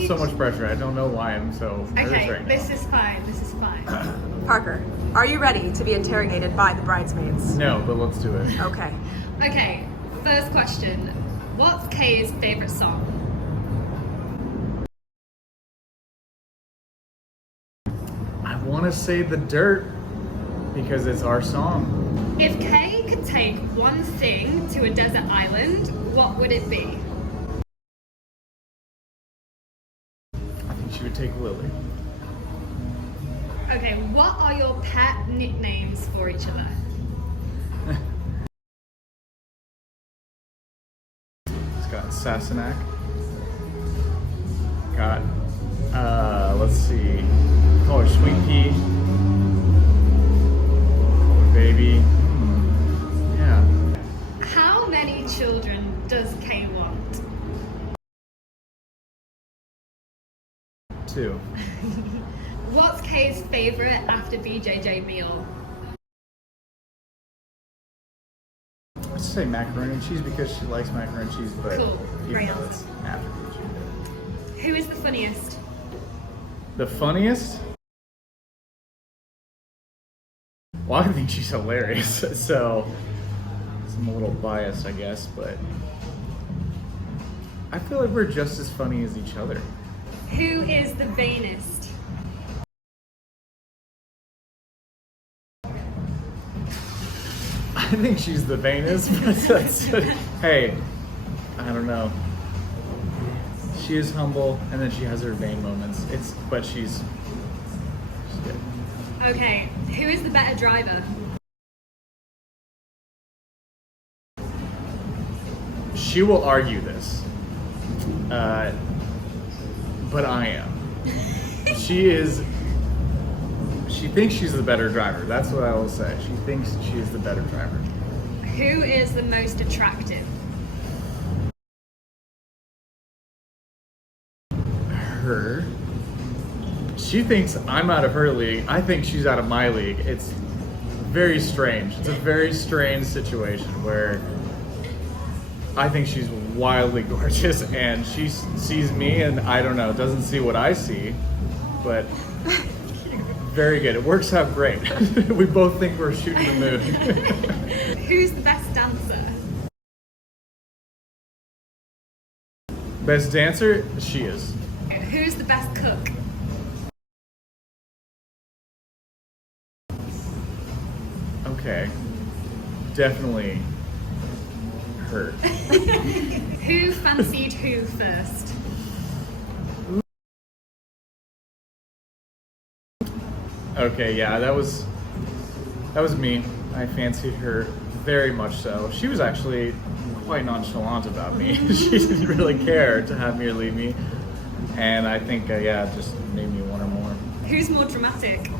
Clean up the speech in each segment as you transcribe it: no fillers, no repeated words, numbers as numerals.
feel so much pressure. I don't know why I'm so nervous Okay, right now. this is fine. This is fine. Parker, are you ready to be interrogated by the bridesmaids? No, but let's do it. Okay. Okay, first question. What's Kay's favorite song? I want to say The Dirt because it's our song. If Kay could take one thing to a desert island, what would it be? I think she would take Lily. Okay, what are your pet nicknames for each other? It's got Sassenach. Got, let's see. Call her Sweet Pea. Call her Baby. Yeah. How many children does Kay want? 2. What's Kay's favorite after BJJ meal? Let's say macaroni and cheese because she likes macaroni and cheese, but Cool. even Great though answer. it's after BJJ. Who is the funniest? The funniest? Well, I think she's hilarious, so I'm a little biased, I guess, but I feel like we're just as funny as each other. Who is the vainest? I think she's the vainest, but hey, I don't know. She is humble, and then she has her vain moments. But she's good. Okay, who is the better driver? She will argue this, but I am. She thinks she's the better driver. That's what I will say. She thinks she is the better driver. Who is the most attractive? Her. She thinks I'm out of her league. I think she's out of my league. It's very strange. It's a very strange situation where I think she's wildly gorgeous and she sees me and I don't know, doesn't see what I see, but very good. It works out great. We both think we're shooting the moon. Who's the best dancer? Best dancer? She is. Who's the best cook? Okay. Definitely her. Who fancied who first? Okay, yeah, that was me. I fancied her very much so. She was actually quite nonchalant about me. She didn't really care to have me or leave me. And I think, yeah, it just made me want her more. Who's more dramatic?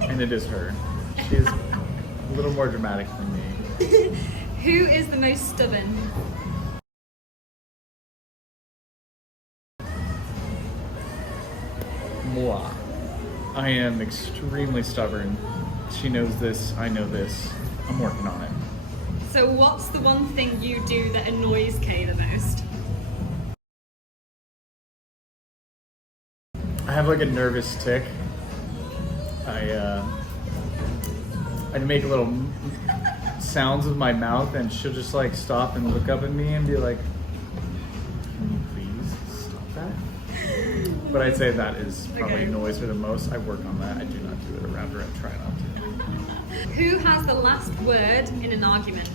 And it is her. She's a little more dramatic than me. Who is the most stubborn? Moi. I am extremely stubborn. She knows this, I know this. I'm working on it. So what's the one thing you do that annoys Kay the most? I have like a nervous tick. I make little sounds with my mouth and she'll just like stop and look up at me and be like, "Can you please stop that?" But I'd say that is probably Okay. annoys her the most. I work on that. I do not do it around her. I try not to. Who has the last word in an argument?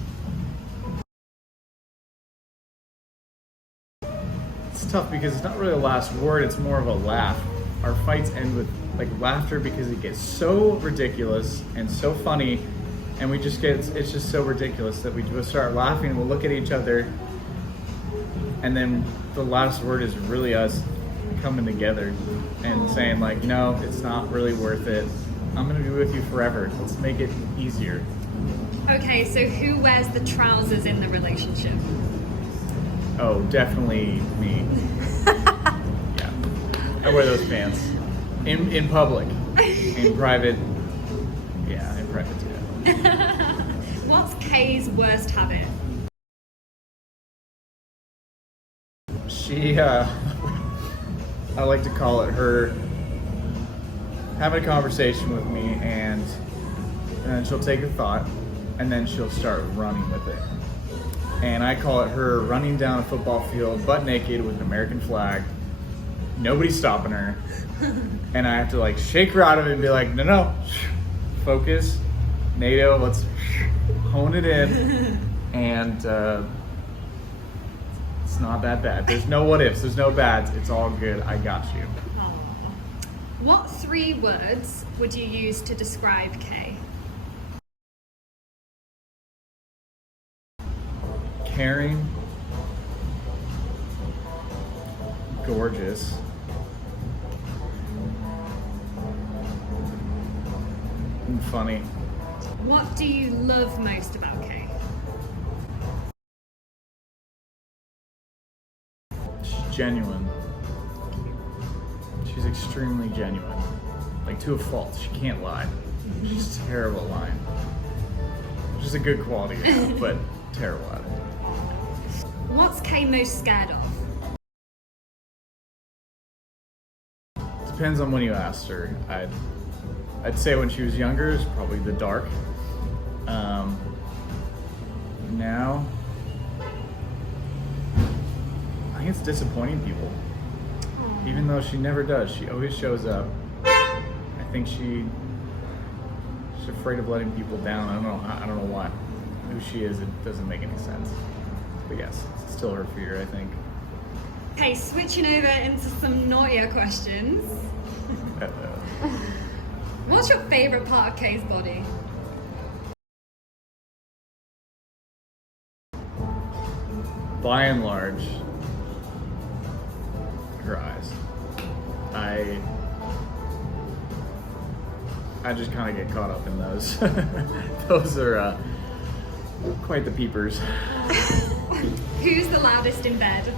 It's tough because it's not really a last word, it's more of a laugh. Our fights end with like laughter because it gets so ridiculous and so funny and it's just so ridiculous that we just start laughing and we'll look at each other and then the last word is really us coming together and saying like, no, it's not really worth it. I'm gonna be with you forever. Let's make it easier. Okay, so who wears the trousers in the relationship? Oh, definitely me. Yeah. I wear those pants. In public. In private. Yeah, in private too. What's Kay's worst habit? She, I like to call it her having a conversation with me, and then she'll take a thought, and then she'll start running with it. And I call it her running down a football field butt naked with an American flag. Nobody's stopping her. And I have to like shake her out of it and be like, no, focus, NATO, let's hone it in. And it's not that bad. There's no what ifs, there's no bads. It's all good. I got you. Aw. What 3 words would you use to describe Kay? Caring, gorgeous, and funny. What do you love most about Kay? She's genuine. She's extremely genuine. Like to a fault. She can't lie. She's terrible at lying. Which is a good quality to have, but terrible at it. What's Kay most scared of? Depends on when you asked her. I'd say when she was younger, it's probably the dark. Now, I think it's disappointing people. Even though she never does, she always shows up. I think she's afraid of letting people down. I don't know why. Who she is, it doesn't make any sense. But yes, it's still her fear, I think. Okay, switching over into some naughtier questions. What's your favorite part of Kay's body? By and large, her eyes. I just kind of get caught up in those. Those are quite the peepers. Who's the loudest in bed?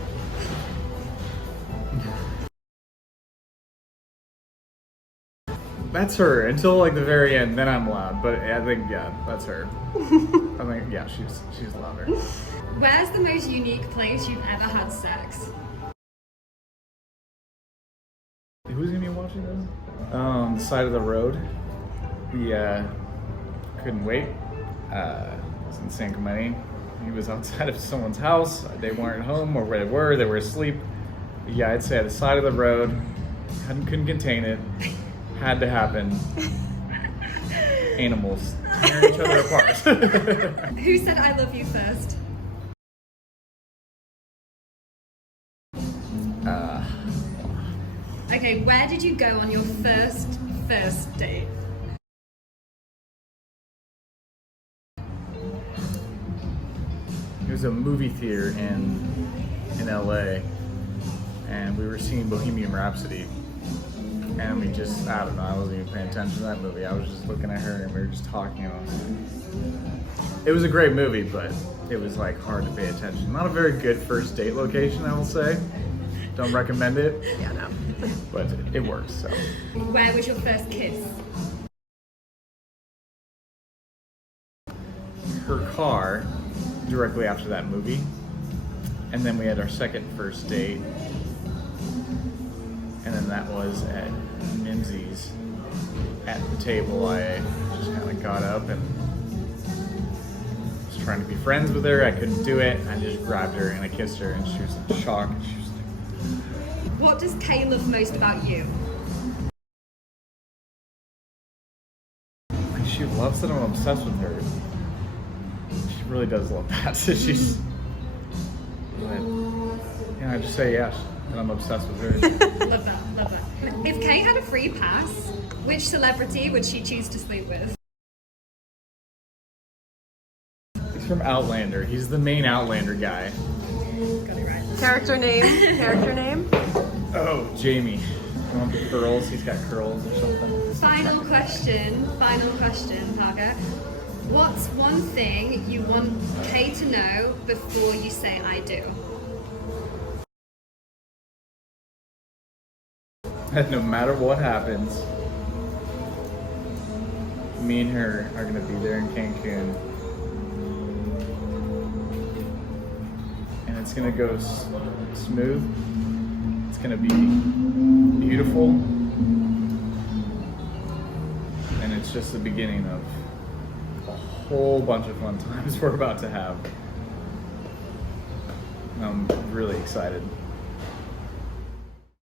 That's her until like the very end. Then I'm loud, but I think that's her. I think she's louder. Where's the most unique place you've ever had sex? Who's gonna be watching this? The side of the road. We couldn't wait. It was in San Clemente. He was outside of someone's house. They weren't home, or where they were. They were asleep. But yeah, I'd say at the side of the road. Couldn't contain it. Had to happen. Animals tearing each other apart. Who said I love you first? Okay, where did you go on your first date? It was a movie theater in LA, and we were seeing Bohemian Rhapsody. And we just, I don't know, I wasn't even paying attention to that movie. I was just looking at her and we were just talking. It was a great movie, but it was like hard to pay attention. Not a very good first date location, I will say. Don't recommend it. Yeah, no. But it works, so. Where was your first kiss? Her car, directly after that movie. And then we had our second first date. And then that was at Mimsy's. At the table, I just kind of got up and was trying to be friends with her. I couldn't do it. I just grabbed her and I kissed her, and she was in shock. And she was What does Kay love most about you? like, she loves that I'm obsessed with her. She really does love that. She's, I just say yes, and I'm obsessed with her. Love that, love that. If Kay had a free pass, which celebrity would she choose to sleep with? He's from Outlander. He's the main Outlander guy. Got it right. Character name? Oh, Jamie. You want the curls? He's got curls or something. Final question, Parker. What's one thing you want Kay to know before you say I do? That no matter what happens, me and her are gonna be there in Cancun. And it's gonna go smooth. It's gonna be beautiful, and it's just the beginning of a whole bunch of fun times we're about to have. I'm really excited.